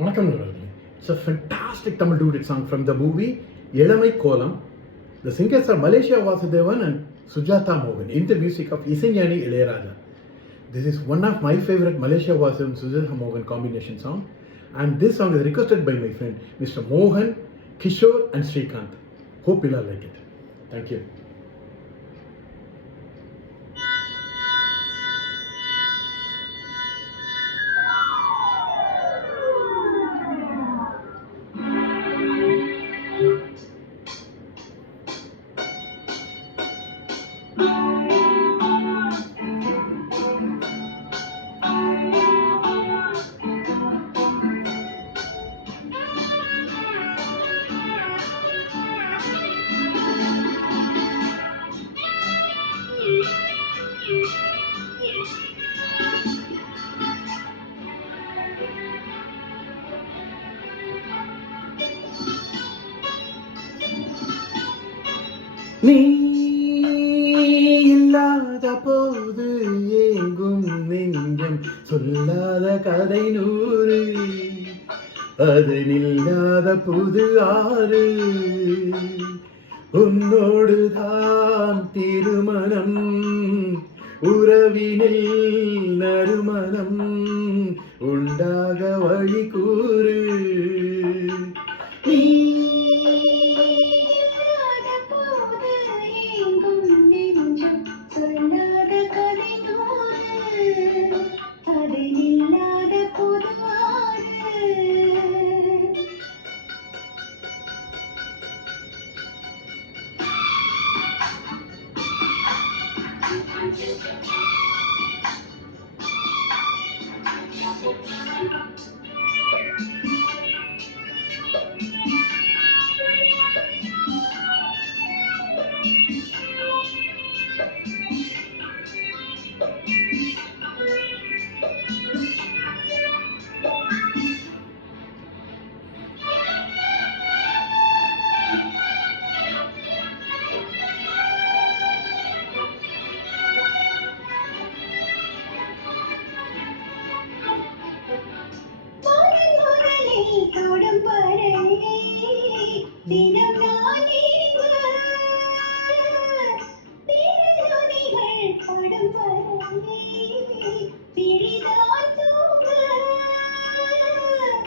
வணக்கம் நண்பர்களே. It's a fantastic Tamil duet song from the movie Elamai Kolam. The singers are Malaysia Vasudevan and Sujata Mohan in the music of Isaignani Ilayaraja. This is one of my favorite Malaysia Vasudevan Sujata Mohan combination song, and this song is requested by my friend Mr. Mohan, Kishore and Srikanth. Hope you'll all like it. Thank you. நீ இல்லாத போது ஏங்கும் நெஞ்சம் சொல்லாத கதை நூறு, அது நில்லாத புது ஆறு. உன்னோடுதான் திருமணம், உறவினில் நறுமணம் உண்டாக வழி கூறு. நீ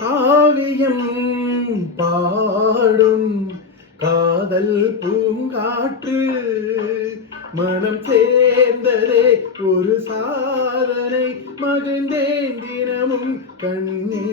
காவியம் பாடும் காதல் பூங்காற்று மனம் சேர்ந்ததே ஒரு சாதனை, மகிழ்ந்தேன் தினமும் கண்ணே.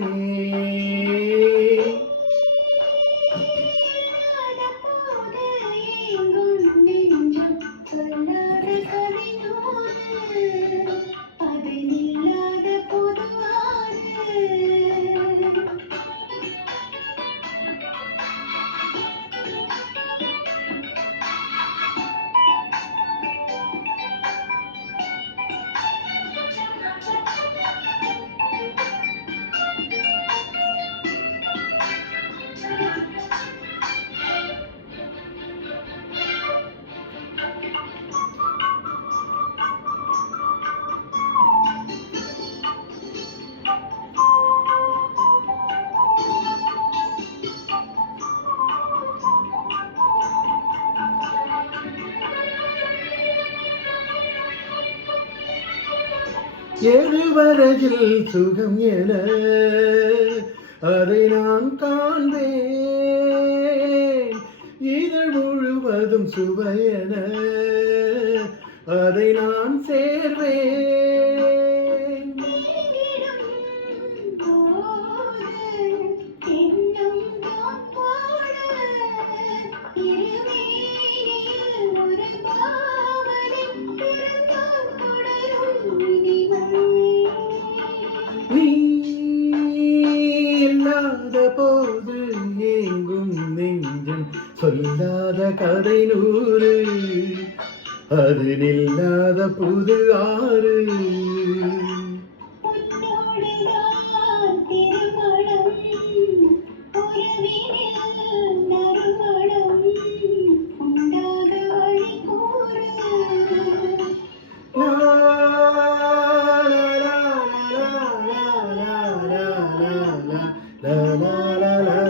எதுவரையில் சுகம் என அதை நான் காண்பேன், இதழ் முழுவதும் சுவையென அதை நான் சேர்வேன். போது ஏங்கும் நெஞ்சம் சொல்லாத கதை நூறு, அது நில்லாத புது ஆறு. La la la la